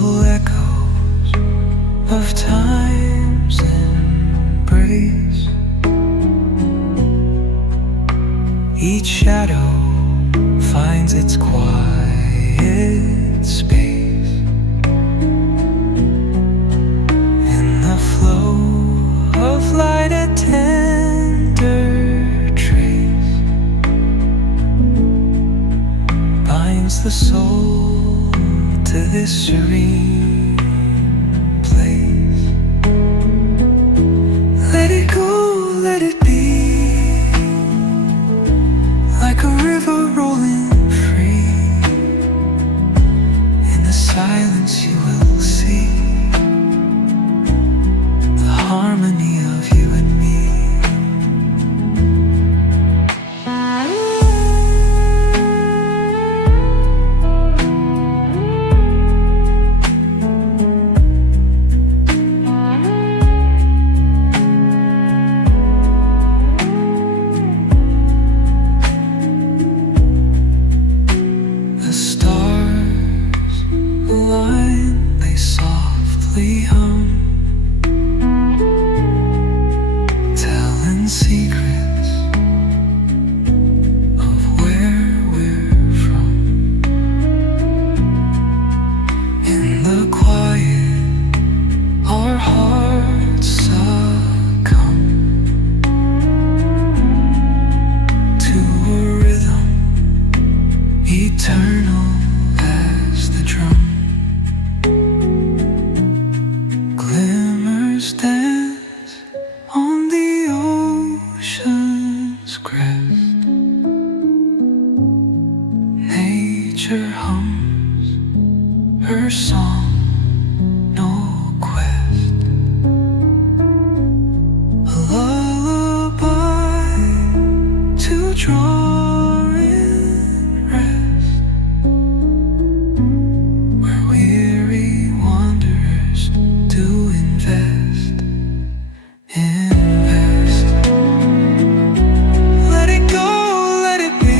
gentle echoes of time's embrace. Each shadow finds its quiet space in the flow of light, a tender trace binds the soul to this serene place. Let it go, let it be, like a river rolling free. In the silence you will see the harmony of you and me. The stars align, they softly hum, telling secrets of where we're from. In the quiet, our hearts succumb to a rhythm eternal as the drum. Glimmers dance on the ocean's crest. Nature hums her song, no quest. A lullaby to draw in rest, where weary wanderers do invest. Let it go, let it be,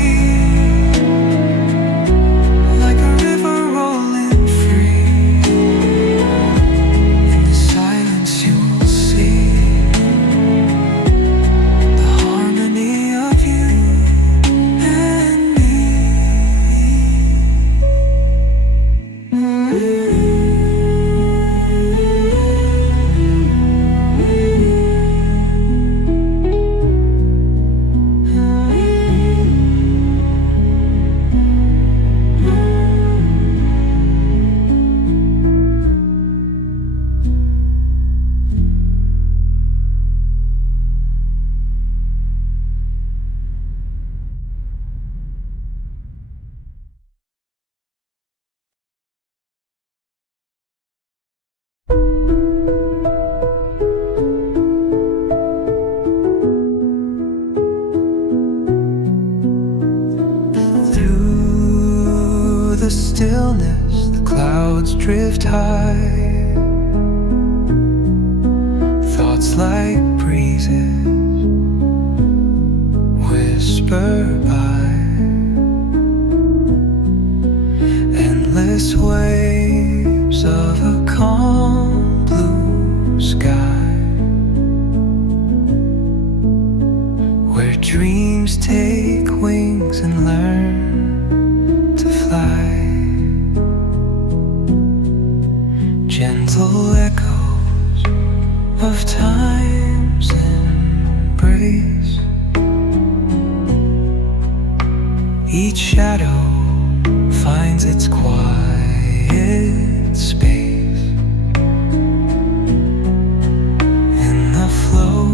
like a river rolling free. In the silence you will see the harmony of you and me. Through the stillness, the clouds drift high. Thoughts like breezes whisper by. Endless waves of a calm blue sky, where dreams take wings and learn to fly. Gentle echoes of time's embrace. Each shadow finds its quiet space in the flow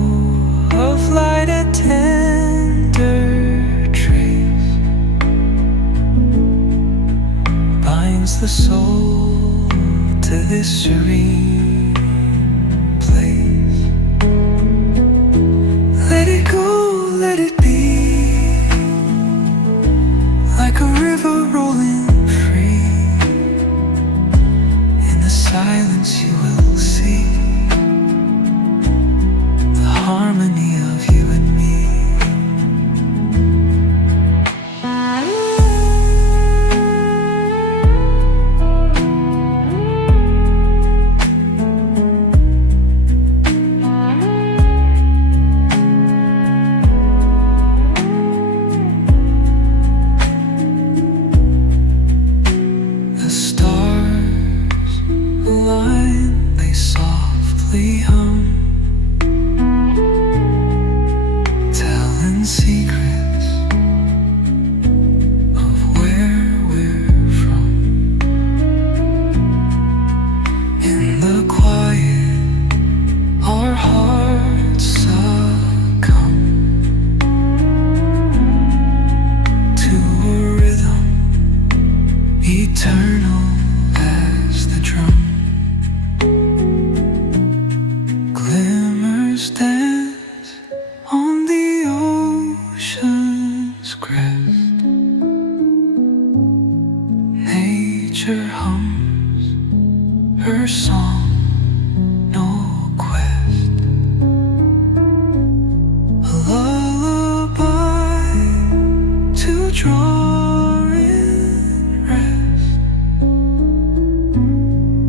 of light, a tender trace binds the soul to this serene place. Let it go, let it be, like a river rolling free. In the silence you will see the harmony of you and me. her song, no quest. A lullaby to draw in rest,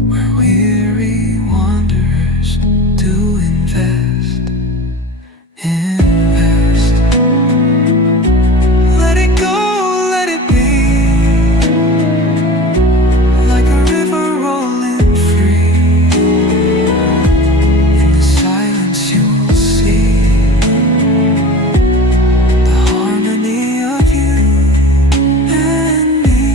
where weary wanderers do invest. Let it go, let it be, like a river rolling free. In the silence you will see the harmony of you and me.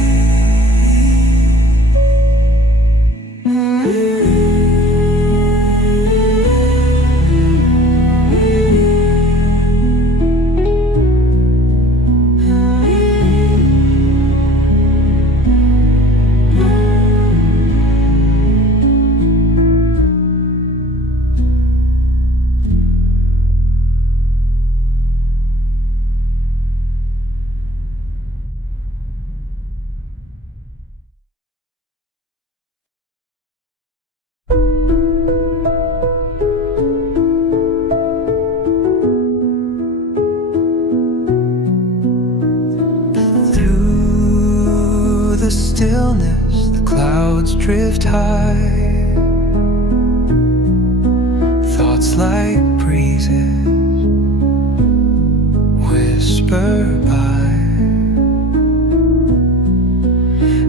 Through the stillness, the clouds drift high. Thoughts like breezes whisper by.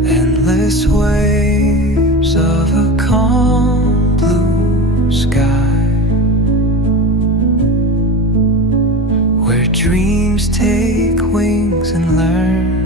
Endless waves of a calm blue sky, where dreams take wings and learn